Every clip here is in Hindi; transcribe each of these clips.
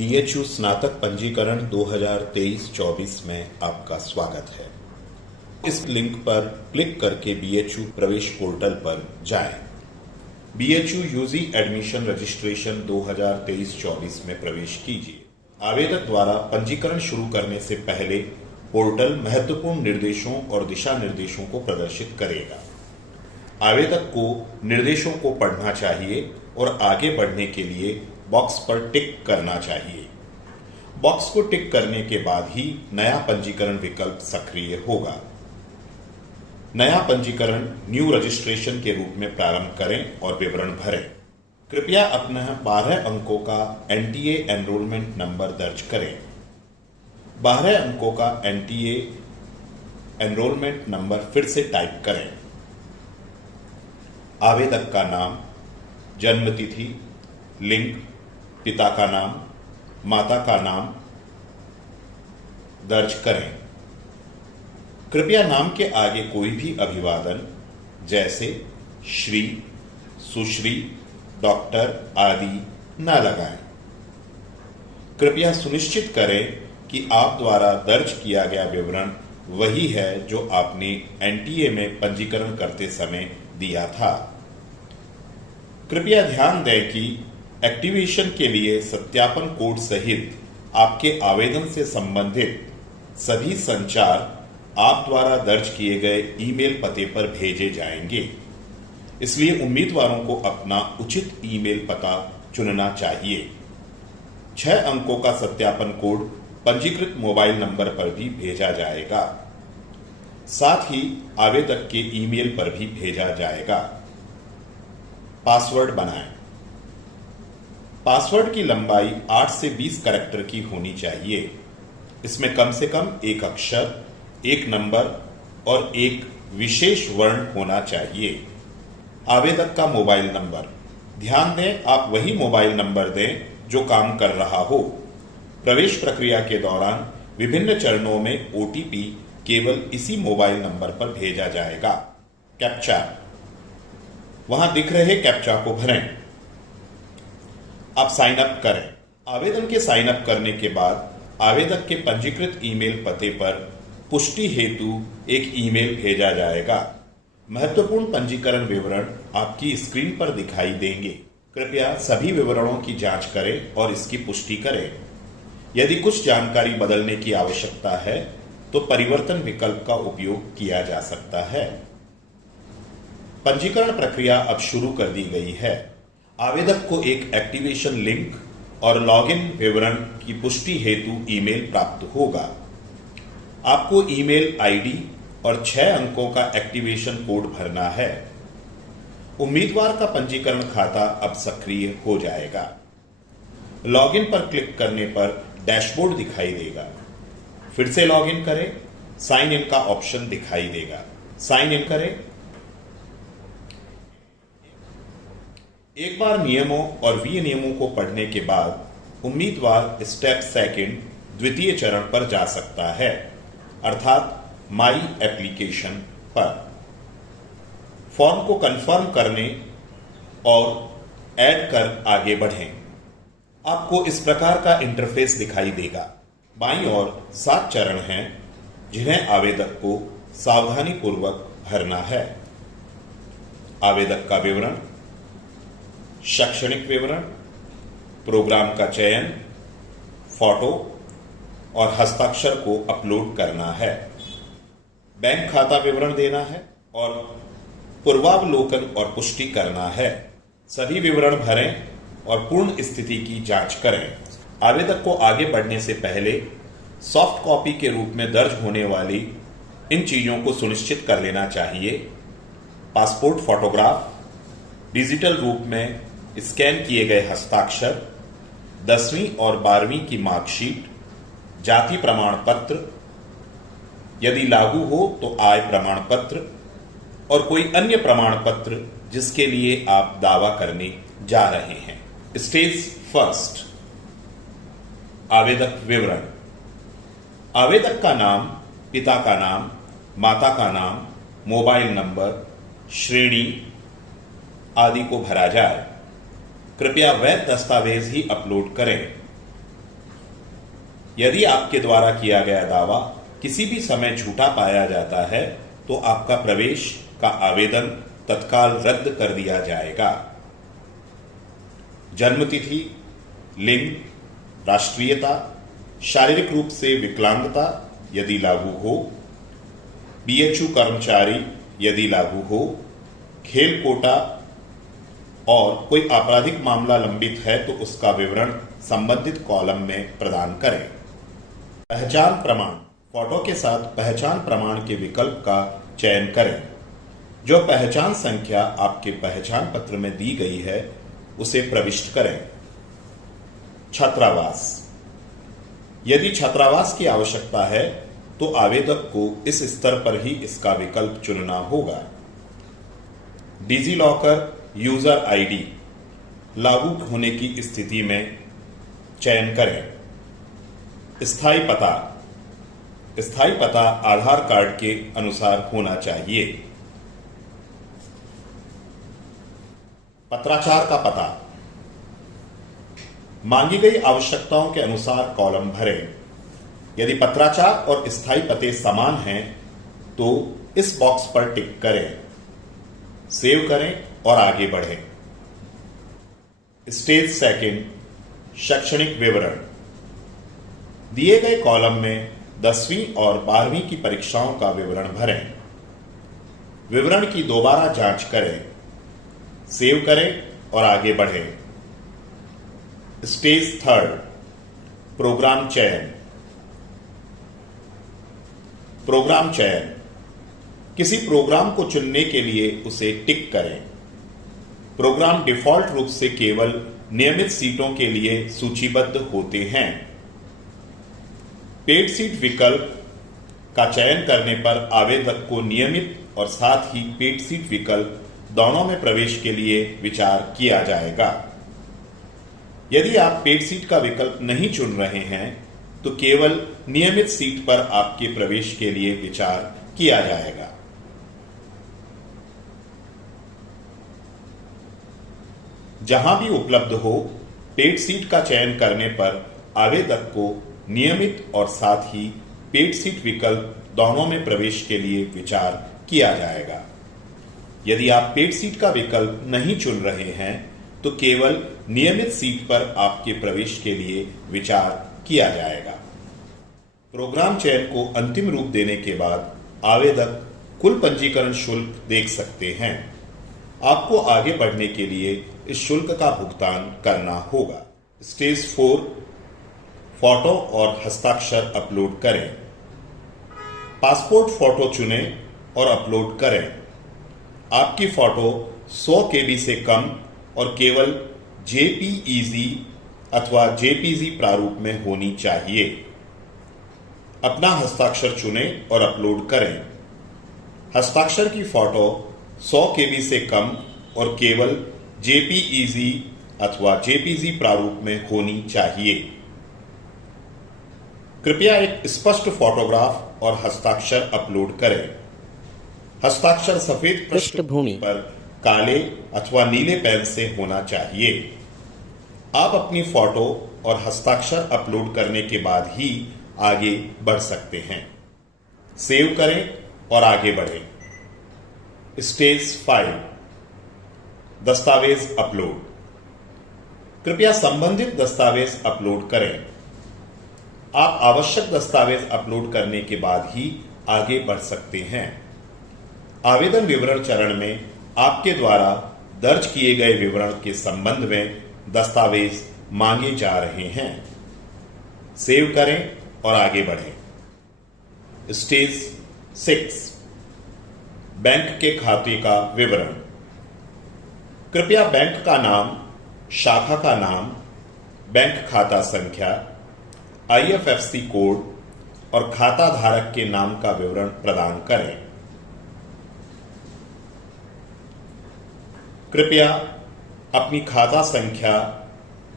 बीएचयू स्नातक पंजीकरण 2023-24 में आपका स्वागत है। इस लिंक पर क्लिक करके बीएचयू प्रवेश पोर्टल पर जाएं। बीएचयू यूजी एडमिशन रजिस्ट्रेशन 2023-24 में प्रवेश कीजिए। आवेदक द्वारा पंजीकरण शुरू करने से पहले पोर्टल महत्वपूर्ण निर्देशों और दिशा निर्देशों को प्रदर्शित करेगा। आवेदक को निर्देशों को पढ़ना चाहिए और आगे बढ़ने के लिए बॉक्स पर टिक करना चाहिए। बॉक्स को टिक करने के बाद ही नया पंजीकरण विकल्प सक्रिय होगा। नया पंजीकरण न्यू रजिस्ट्रेशन के रूप में प्रारंभ करें और विवरण भरें। कृपया अपना 12 अंकों का एनटीए एनरोलमेंट नंबर दर्ज करें। 12 अंकों का एनटीए एनरोलमेंट नंबर फिर से टाइप करें। आवेदक का नाम, जन्म तिथि, लिंग, पिता का नाम, माता का नाम दर्ज करें। कृपया नाम के आगे कोई भी अभिवादन जैसे श्री, सुश्री, डॉक्टर आदि न लगाएं। कृपया सुनिश्चित करें कि आप द्वारा दर्ज किया गया विवरण वही है जो आपने एनटीए में पंजीकरण करते समय दिया था। कृपया ध्यान दें कि एक्टिवेशन के लिए सत्यापन कोड सहित आपके आवेदन से संबंधित सभी संचार आप द्वारा दर्ज किए गए ईमेल पते पर भेजे जाएंगे। इसलिए उम्मीदवारों को अपना उचित ईमेल पता चुनना चाहिए। 6 अंकों का सत्यापन कोड पंजीकृत मोबाइल नंबर पर भी भेजा जाएगा। साथ ही आवेदक के ईमेल पर भी भेजा जाएगा। पासवर्ड बनाएं। पासवर्ड की लंबाई 8 से 20 कैरेक्टर की होनी चाहिए। इसमें कम से कम एक अक्षर, एक नंबर और एक विशेष वर्ण होना चाहिए। आवेदक का मोबाइल नंबर, ध्यान दें आप वही मोबाइल नंबर दें जो काम कर रहा हो। प्रवेश प्रक्रिया के दौरान विभिन्न चरणों में ओटीपी केवल इसी मोबाइल नंबर पर भेजा जाएगा। कैप्चा, वहां दिख रहे कैप्चा को भरें। आप साइन अप करें। आवेदन के साइन अप करने के बाद आवेदक के पंजीकृत ईमेल पते पर पुष्टि हेतु एक ईमेल भेजा जाएगा। महत्वपूर्ण पंजीकरण विवरण आपकी स्क्रीन पर दिखाई देंगे। कृपया सभी विवरणों की जांच करें और इसकी पुष्टि करें। यदि कुछ जानकारी बदलने की आवश्यकता है तो परिवर्तन विकल्प का उपयोग किया जा सकता है। पंजीकरण प्रक्रिया अब शुरू कर दी गई है। आवेदक को एक एक्टिवेशन लिंक और लॉगिन विवरण की पुष्टि हेतु ईमेल प्राप्त होगा। आपको ईमेल आईडी और 6 अंकों का एक्टिवेशन कोड भरना है। उम्मीदवार का पंजीकरण खाता अब सक्रिय हो जाएगा। लॉगिन पर क्लिक करने पर डैशबोर्ड दिखाई देगा। फिर से लॉगिन करें। साइन इन का ऑप्शन दिखाई देगा। साइन इन करें। एक बार नियमों और विनियमों को पढ़ने के बाद उम्मीदवार स्टेप सेकंड, द्वितीय चरण पर जा सकता है, अर्थात माई एप्लीकेशन पर। फॉर्म को कंफर्म करने और ऐड कर आगे बढ़ें। आपको इस प्रकार का इंटरफेस दिखाई देगा। बाईं ओर 7 चरण हैं जिन्हें आवेदक को सावधानीपूर्वक भरना है। आवेदक का विवरण, शैक्षणिक विवरण, प्रोग्राम का चयन, फोटो और हस्ताक्षर को अपलोड करना है। बैंक खाता विवरण देना है और पूर्वावलोकन और पुष्टि करना है। सभी विवरण भरें और पूर्ण स्थिति की जांच करें। आवेदक को आगे बढ़ने से पहले सॉफ्ट कॉपी के रूप में दर्ज होने वाली इन चीजों को सुनिश्चित कर लेना चाहिए। पासपोर्ट फोटोग्राफ, डिजिटल रूप में स्कैन किए गए हस्ताक्षर, 10वीं और 12वीं की मार्कशीट, जाति प्रमाण पत्र, यदि लागू हो तो आय प्रमाण पत्र और कोई अन्य प्रमाण पत्र जिसके लिए आप दावा करने जा रहे हैं। स्टेज फर्स्ट, आवेदक विवरण। आवेदक का नाम, पिता का नाम, माता का नाम, मोबाइल नंबर, श्रेणी आदि को भरा जाए। कृपया वैध दस्तावेज ही अपलोड करें। यदि आपके द्वारा किया गया दावा किसी भी समय झूठा पाया जाता है तो आपका प्रवेश का आवेदन तत्काल रद्द कर दिया जाएगा। जन्मतिथि, लिंग, राष्ट्रीयता, शारीरिक रूप से विकलांगता यदि लागू हो, बीएचयू कर्मचारी यदि लागू हो, खेल कोटा और कोई आपराधिक मामला लंबित है तो उसका विवरण संबंधित कॉलम में प्रदान करें। पहचान प्रमाण, फोटो के साथ पहचान प्रमाण के विकल्प का चयन करें। जो पहचान संख्या आपके पहचान पत्र में दी गई है उसे प्रविष्ट करें। छात्रावास, यदि छात्रावास की आवश्यकता है तो आवेदक को इस स्तर पर ही इसका विकल्प चुनना होगा। डिजी लॉकर यूजर आईडी लागू होने की स्थिति में चयन करें। स्थायी पता आधार कार्ड के अनुसार होना चाहिए। पत्राचार का पता, मांगी गई आवश्यकताओं के अनुसार कॉलम भरें। यदि पत्राचार और स्थायी पते समान हैं तो इस बॉक्स पर टिक करें, सेव करें और आगे बढ़ें। स्टेज सेकंड, शैक्षणिक विवरण, दिए गए कॉलम में 10वीं और 12वीं की परीक्षाओं का विवरण भरें। विवरण की दोबारा जांच करें, सेव करें और आगे बढ़ें। स्टेज थर्ड, प्रोग्राम चयन। प्रोग्राम चयन, किसी प्रोग्राम को चुनने के लिए उसे टिक करें। प्रोग्राम डिफॉल्ट रूप से केवल नियमित सीटों के लिए सूचीबद्ध होते हैं। पेड सीट विकल्प का चयन करने पर आवेदक को नियमित और साथ ही पेड सीट विकल्प दोनों में प्रवेश के लिए विचार किया जाएगा। यदि आप पेड सीट का विकल्प नहीं चुन रहे हैं तो केवल नियमित सीट पर आपके प्रवेश के लिए विचार किया जाएगा। जहां भी उपलब्ध हो, पेड सीट का चयन करने पर आवेदक को नियमित और साथ ही पेड सीट विकल्प दोनों में प्रवेश के लिए विचार किया जाएगा। यदि आप पेड सीट का विकल्प नहीं चुन रहे हैं तो केवल नियमित सीट पर आपके प्रवेश के लिए विचार किया जाएगा। प्रोग्राम चयन को अंतिम रूप देने के बाद आवेदक कुल पंजीकरण शुल्क देख सकते हैं। आपको आगे बढ़ने के लिए इस शुल्क का भुगतान करना होगा। स्टेज 4, फोटो और हस्ताक्षर अपलोड करें। पासपोर्ट फोटो चुनें और अपलोड करें। आपकी फोटो 100 KB से कम और केवल JPEG अथवा JPG प्रारूप में होनी चाहिए। अपना हस्ताक्षर चुनें और अपलोड करें। हस्ताक्षर की फोटो 100 KB से कम और केवल JPEG अथवा JPG प्रारूप में होनी चाहिए। कृपया एक स्पष्ट फोटोग्राफ और हस्ताक्षर अपलोड करें। हस्ताक्षर सफेद पृष्ठभूमि पर काले अथवा नीले पेन से होना चाहिए। आप अपनी फोटो और हस्ताक्षर अपलोड करने के बाद ही आगे बढ़ सकते हैं। सेव करें और आगे बढ़ें। स्टेज 5, दस्तावेज अपलोड। कृपया संबंधित दस्तावेज अपलोड करें। आप आवश्यक दस्तावेज अपलोड करने के बाद ही आगे बढ़ सकते हैं। आवेदन विवरण चरण में आपके द्वारा दर्ज किए गए विवरण के संबंध में दस्तावेज मांगे जा रहे हैं। सेव करें और आगे बढ़ें। स्टेज 6, बैंक के खाते का विवरण। कृपया बैंक का नाम, शाखा का नाम, बैंक खाता संख्या, IFSC कोड और खाता धारक के नाम का विवरण प्रदान करें। कृपया अपनी खाता संख्या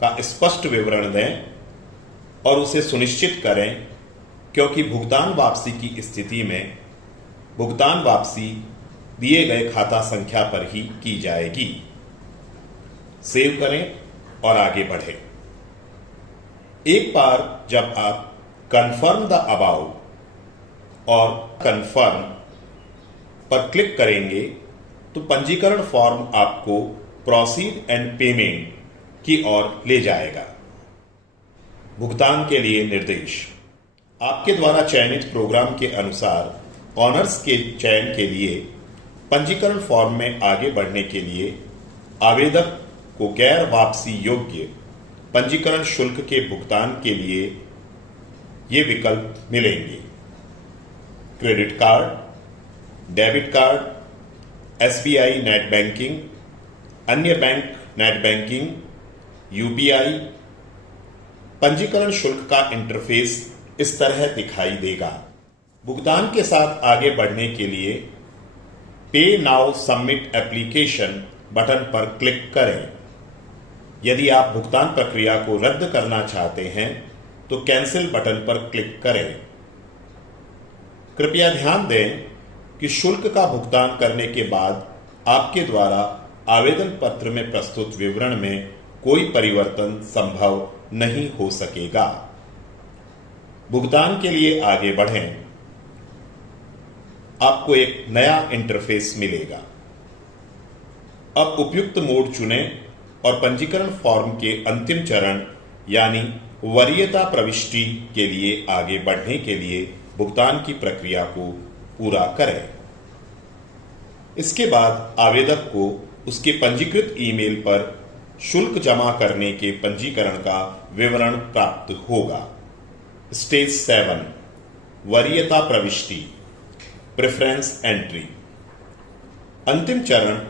का स्पष्ट विवरण दें और उसे सुनिश्चित करें क्योंकि भुगतान वापसी की स्थिति में भुगतान वापसी दिए गए खाता संख्या पर ही की जाएगी। सेव करें और आगे बढ़ें। एक बार जब आप कन्फर्म द अबाउ और कन्फर्म पर क्लिक करेंगे तो पंजीकरण फॉर्म आपको प्रोसीड एंड पेमेंट की ओर ले जाएगा। भुगतान के लिए निर्देश। आपके द्वारा चयनित प्रोग्राम के अनुसार ऑनर्स के चयन के लिए पंजीकरण फॉर्म में आगे बढ़ने के लिए आवेदक को गैर वापसी योग्य पंजीकरण शुल्क के भुगतान के लिए ये विकल्प मिलेंगे: credit card, debit card, SBI net banking, अन्य बैंक नेट बैंकिंग, UPI। पंजीकरण शुल्क का इंटरफेस इस तरह दिखाई देगा। भुगतान के साथ आगे बढ़ने के लिए पे नाउ सबमिट एप्लीकेशन बटन पर क्लिक करें। यदि आप भुगतान प्रक्रिया को रद्द करना चाहते हैं तो कैंसिल बटन पर क्लिक करें। कृपया ध्यान दें कि शुल्क का भुगतान करने के बाद आपके द्वारा आवेदन पत्र में प्रस्तुत विवरण में कोई परिवर्तन संभव नहीं हो सकेगा। भुगतान के लिए आगे बढ़ें। आपको एक नया इंटरफेस मिलेगा। अब उपयुक्त मोड चुनें और पंजीकरण फॉर्म के अंतिम चरण यानी वरीयता प्रविष्टि के लिए आगे बढ़ने के लिए भुगतान की प्रक्रिया को पूरा करें। इसके बाद आवेदक को उसके पंजीकृत ईमेल पर शुल्क जमा करने के पंजीकरण का विवरण प्राप्त होगा। स्टेज 7 वरीयता प्रविष्टि प्रेफरेंस एंट्री। अंतिम चरण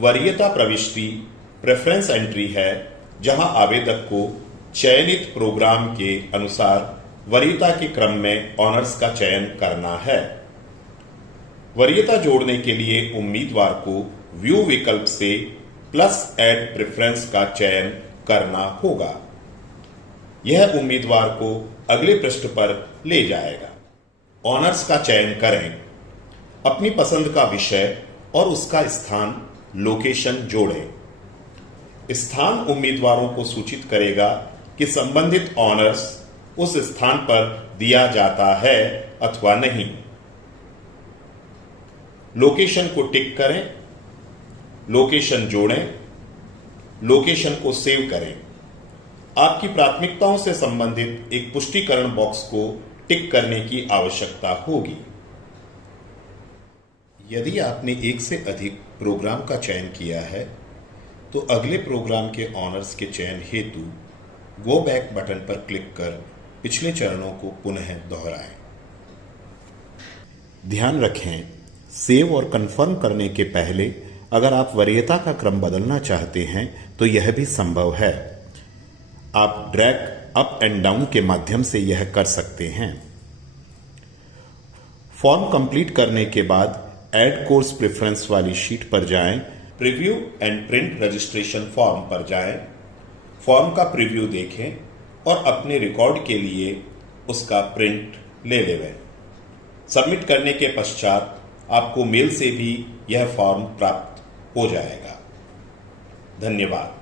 वरीयता प्रविष्टि प्रेफरेंस एंट्री है, जहां आवेदक को चयनित प्रोग्राम के अनुसार वरीयता के क्रम में ऑनर्स का चयन करना है। वरीयता जोड़ने के लिए उम्मीदवार को व्यू विकल्प से प्लस ऐड प्रेफरेंस का चयन करना होगा। यह उम्मीदवार को अगले पृष्ठ पर ले जाएगा। ऑनर्स का चयन करें। अपनी पसंद का विषय और उसका स्थान लोकेशन जोड़ें। स्थान उम्मीदवारों को सूचित करेगा कि संबंधित ऑनर्स उस स्थान पर दिया जाता है अथवा नहीं। लोकेशन को टिक करें, लोकेशन जोड़ें, लोकेशन को सेव करें। आपकी प्राथमिकताओं से संबंधित एक पुष्टिकरण बॉक्स को टिक करने की आवश्यकता होगी। यदि आपने एक से अधिक प्रोग्राम का चयन किया है तो अगले प्रोग्राम के ऑनर्स के चयन हेतु गो बैक बटन पर क्लिक कर पिछले चरणों को पुनः दोहराएं। ध्यान रखें, सेव और कंफर्म करने के पहले अगर आप वरीयता का क्रम बदलना चाहते हैं तो यह भी संभव है। आप ड्रैग अप एंड डाउन के माध्यम से यह कर सकते हैं। फॉर्म कंप्लीट करने के बाद ऐड कोर्स प्रेफरेंस वाली शीट पर जाएं, preview and print registration form पर जाएं, फॉर्म का प्रीव्यू देखें और अपने रिकॉर्ड के लिए उसका प्रिंट ले लें। सबमिट करने के पश्चात आपको मेल से भी यह फॉर्म प्राप्त हो जाएगा। धन्यवाद।